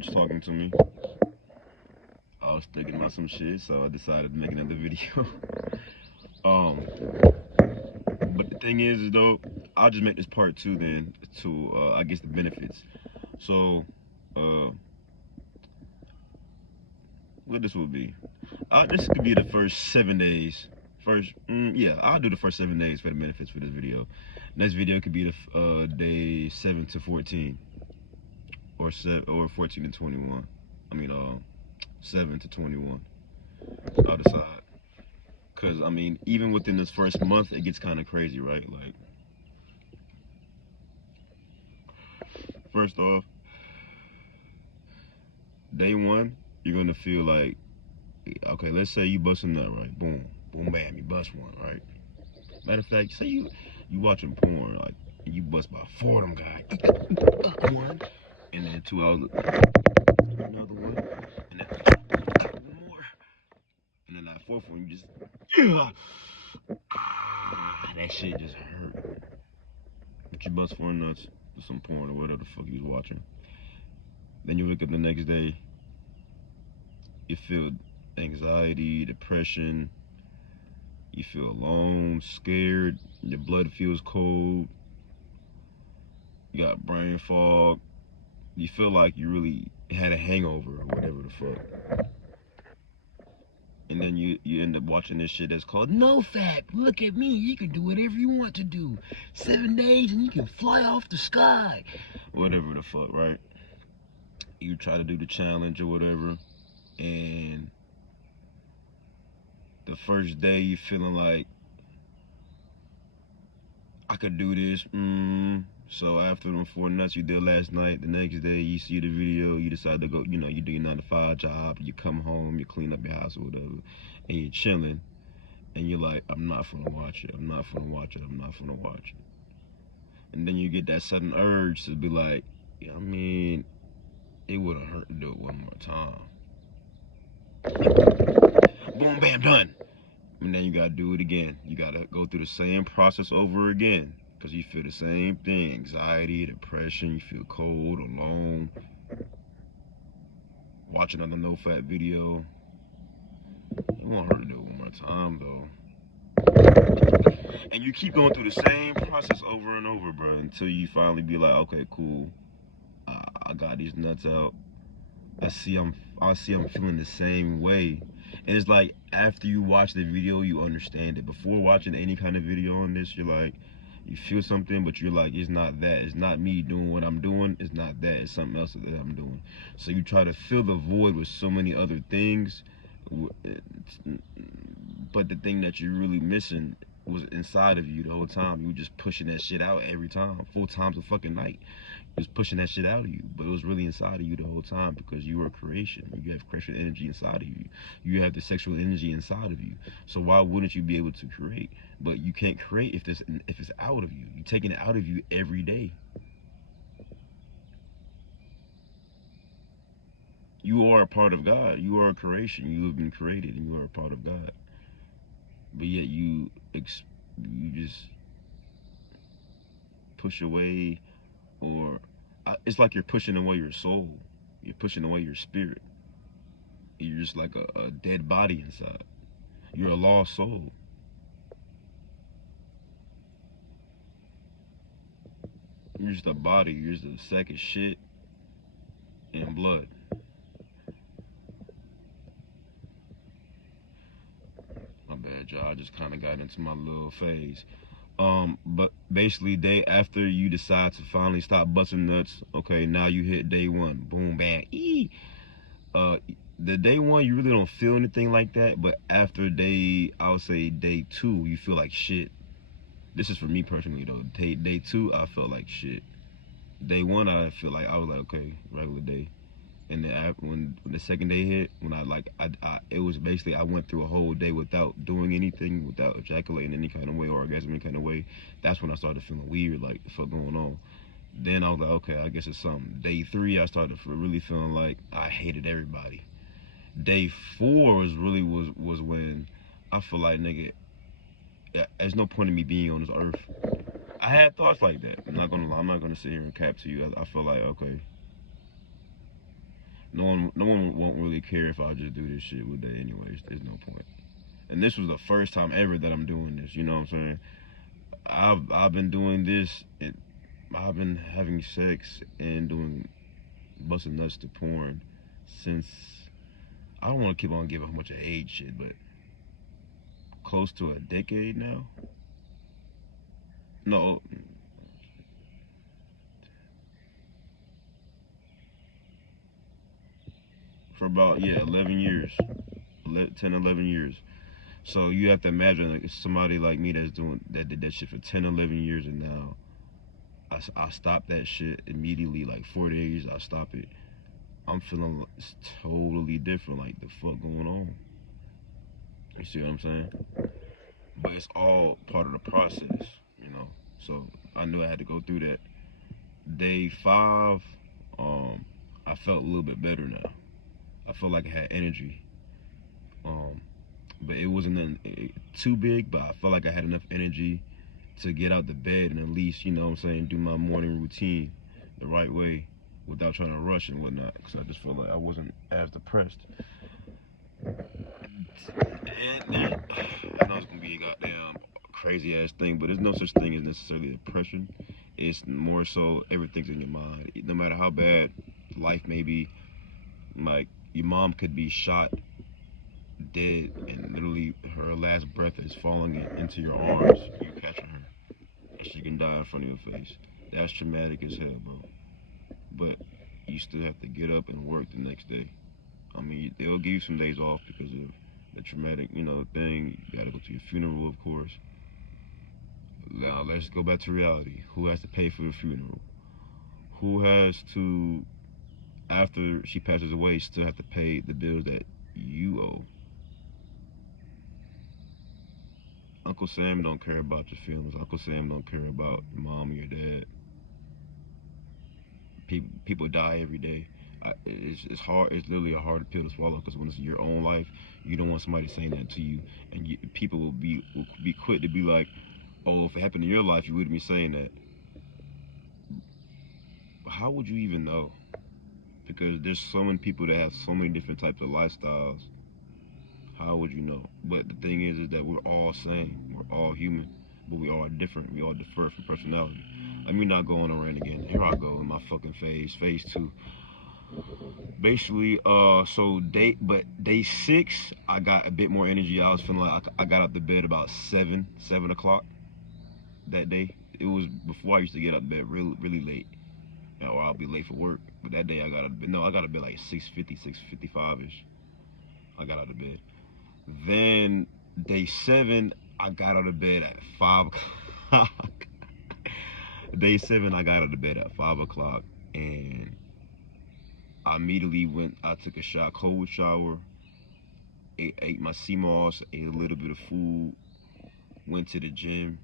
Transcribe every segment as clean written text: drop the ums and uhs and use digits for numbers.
urge talking to me. I was thinking about some shit, so I decided to make another video. um, but the thing is, though, I'll just make this part 2 then to, I guess, the benefits. So, what this will be? This could be the first 7 days. Yeah, I'll do the first 7 days for the benefits for this video. Next video could be the day 7 to 14, or 14 to 21. I mean, 7 to 21. I'll decide. Cause I mean, even within this first month, it gets kind of crazy, right? Like, first off, day 1, you're gonna feel like, okay, let's say you bust a nut, right? Boom, boom, bam, you bust one, right? Matter of fact, say you watching porn, like, and you bust by 4 of them guys. One, and then 2 hours, another one, and then one more, and then that 4th one, you just, that shit just hurt. But you bust 4 nuts with some porn or whatever the fuck you was watching. Then you wake up the next day, you feel anxiety, depression, you feel alone, scared, your blood feels cold, you got brain fog, you feel like you really had a hangover or whatever the fuck. And then you end up watching this shit that's called No Fap. Look at me, you can do whatever you want to do. 7 days and you can fly off the sky. Whatever the fuck, right? You try to do the challenge or whatever, and the first day you feeling like, I could do this. So after them 4 nuts you did last night, the next day you see the video, you decide to go, you do your 9 to 5 job, you come home, you clean up your house or whatever, and you're chilling, and you're like, I'm not gonna watch it, I'm not gonna watch it, I'm not gonna watch it. And then you get that sudden urge to be like, yeah, I mean, it wouldn't hurt to do it one more time. Boom, bam, done. And then you gotta do it again. You gotta go through the same process over again. Because you feel the same thing. Anxiety, depression, you feel cold, alone. Watch another No Fap video. It won't hurt to do it one more time, though. And you keep going through the same process over and over, bro, until you finally be like, okay, cool. I got these nuts out. I see I'm feeling the same way. And it's like, after you watch the video, you understand it. Before watching any kind of video on this, you're like, you feel something, but you're like, it's not that. It's not me doing what I'm doing. It's not that. It's something else that I'm doing. So you try to fill the void with so many other things. But the thing that you're really missing was inside of you the whole time. You were just pushing that shit out every time, 4 times a fucking night. It was pushing that shit out of you, but it was really inside of you the whole time, because you are a creation. You have creation energy inside of you. You have the sexual energy inside of you. So why wouldn't you be able to create? But you can't create if it's out of you. You're taking it out of you every day. You are a part of God. You are a creation. You have been created, and you are a part of God. But yet you just push away, or it's like you're pushing away your soul. You're pushing away your spirit. You're just like a dead body inside. You're a lost soul. You're just a body. You're just a sack of shit and blood. My bad, y'all. I just kind of got into my little phase. But basically, day after you decide to finally stop busting nuts, okay, now you hit day 1. Boom, bang, the day 1, you really don't feel anything like that, but after I would say day 2, you feel like shit. This is for me personally, though. Day 2, I felt like shit. Day 1, I feel like, I was like, okay, regular day. And then when the second day hit, when it was basically, I went through a whole day without doing anything, without ejaculating any kind of way or orgasm any kind of way. That's when I started feeling weird, like, the fuck going on. Then I was like, okay, I guess it's something. Day 3, I started really feeling like I hated everybody. Day 4 was when I feel like, nigga, there's no point in me being on this earth. I had thoughts like that. I'm not gonna lie. I'm not gonna sit here and cap to you. I feel like, okay, No one won't really care if I just do this shit with that anyways. There's no point. And this was the first time ever that I'm doing this. You know what I'm saying? I've been doing this, and I've been having sex and doing busting nuts to porn since, I don't want to keep on giving how much of age shit, but close to a decade now. No, for about, yeah, 11 years, 10, 11 years. So you have to imagine, like, somebody like me that's doing that did that shit for 10, 11 years, and now I stopped that shit immediately, like 4 days. I stop it. I'm feeling it's totally different. Like, the fuck going on? You see what I'm saying? But it's all part of the process, you know. So I knew I had to go through that. Day 5, I felt a little bit better now. I felt like I had energy. Um, but it wasn't too big, but I felt like I had enough energy to get out the bed and at least, you know what I'm saying, do my morning routine the right way without trying to rush and whatnot. Because I just felt like I wasn't as depressed. And I know it's gonna be a goddamn crazy ass thing, but there's no such thing as necessarily depression. It's more so everything's in your mind. No matter how bad life may be, like, your mom could be shot dead and literally her last breath is falling into your arms. You catching her, and she can die in front of your face. That's traumatic as hell, bro. But you still have to get up and work the next day. I mean, they'll give you some days off because of the traumatic, thing. You gotta go to your funeral, of course. Now let's go back to reality. Who has to pay for the funeral? Who has to, after she passes away, still have to pay the bills that you owe? Uncle Sam don't care about your feelings. Uncle Sam don't care about your mom or your dad. People die every day. It's hard. It's literally a hard pill to swallow because when it's your own life, you don't want somebody saying that to you, and people will be quick to be like, "Oh, if it happened in your life, you wouldn't be saying that." But how would you even know? Because there's so many people that have so many different types of lifestyles. How would you know? But the thing is that we're all same. We're all human, but we all different. We all differ from personality. Let me not go on a rant again. Here I go in my fucking phase 2. Basically, day 6, I got a bit more energy. I was feeling like I got out the bed about 7 o'clock that day. It was before I used to get out of bed really, really late, or I'll be late for work. But that day I got out of bed. No, I got out of bed like 6:50, 6:55 ish. I got out of bed. Then day 7, I got out of bed at 5 o'clock. Day 7, I got out of bed at 5 o'clock, and I immediately went. I took a cold shower, ate my sea moss, ate a little bit of food, went to the gym,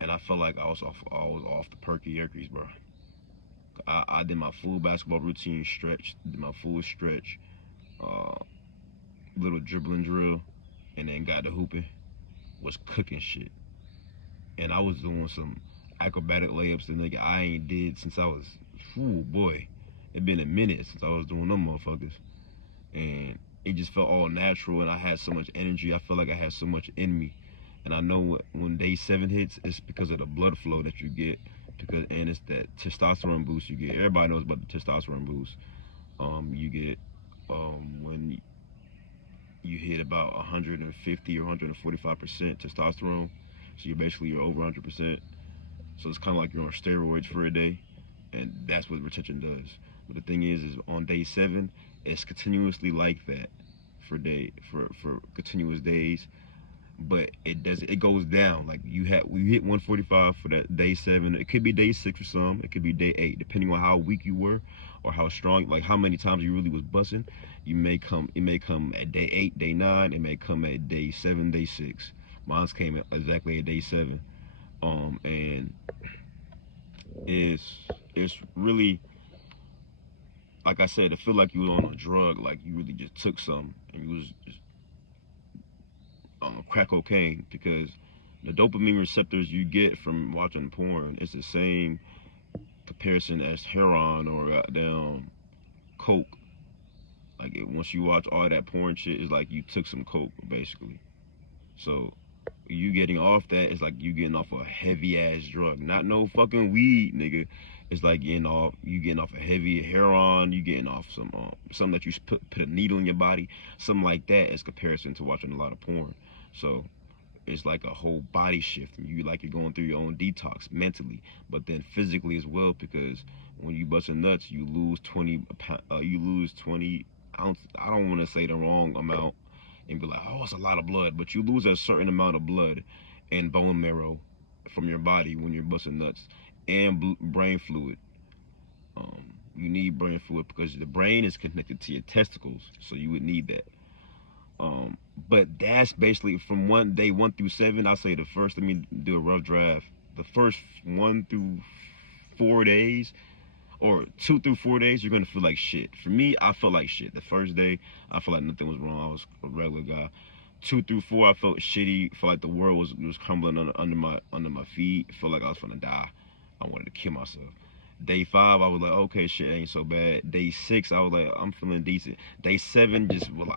and I felt like I was off the perky yerkies, bro. I did my full basketball routine stretch, did my full stretch, uh, little dribbling drill, and then got to hooping. Was cooking shit, and I was doing some acrobatic layups that nigga I ain't did since I was, ooh boy, it been a minute since I was doing them motherfuckers, and it just felt all natural, and I had so much energy. I felt like I had so much in me, and I know when day 7 hits, it's because of the blood flow that you get, and it's that testosterone boost you get. Everybody knows about the testosterone boost. You get when you hit about 150 or 145% testosterone, so you're over 100%. So it's kind of like you're on steroids for a day, and that's what retention does. But the thing is on day 7, it's continuously like that for continuous days. But it goes down. Like we hit 145 for that day 7. It could be day 6 for some. It could be day 8, depending on how weak you were or how strong, like how many times you really was busting. It may come at day 8, day 9. It may come at day 7, day 6. Mine's came at exactly at day 7. And it's really, like I said, it feel like you was on a drug, like you really just took some and you was just crack cocaine, because the dopamine receptors you get from watching porn is the same comparison as heroin or down coke. once you watch all that porn shit, it's like you took some coke basically. So you getting off that is like you getting off a heavy ass drug, not no fucking weed, nigga. It's like you getting off a heavy heroin, you getting off something that you put a needle in your body, something like that, as comparison to watching a lot of porn. So it's like a whole body shift, and you're going through your own detox mentally, but then physically as well, because when you busting nuts, you lose 20 ounces. I don't want to say the wrong amount and be like, oh, it's a lot of blood, but you lose a certain amount of blood and bone marrow from your body when you're busting nuts, and brain fluid. You need brain fluid because the brain is connected to your testicles, so you would need that. But that's basically from day 1 through 7. I say the first. Let me do a rough draft. The first 1 through 4 days, or 2 through 4 days, you're gonna feel like shit. For me, I felt like shit. The first day, I felt like nothing was wrong. I was a regular guy. 2 through 4, I felt shitty. Felt like the world was crumbling under my feet. Felt like I was gonna die. I wanted to kill myself. Day 5, I was like, okay, shit ain't so bad. Day 6, I was like, I'm feeling decent. Day 7,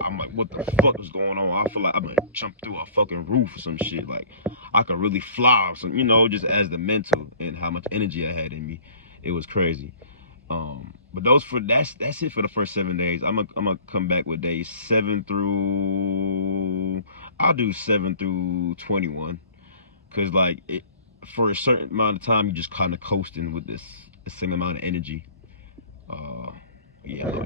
I'm like, what the fuck is going on? I feel like I'm gonna jump through a fucking roof or some shit. Like, I could really fly or some, just as the mental and how much energy I had in me. It was crazy. But that's it for the first 7 days. I'm gonna come back with days 7 through, I'll do 7 through 21, cause like for a certain amount of time you just kind of coasting with the same amount of energy. Yeah.